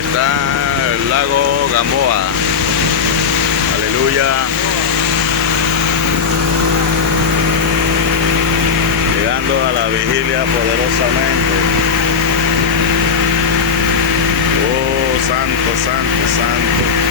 está el lago Gamboa. Aleluya. Llegando a la vigilia poderosamente. Oh, santo, santo, santo.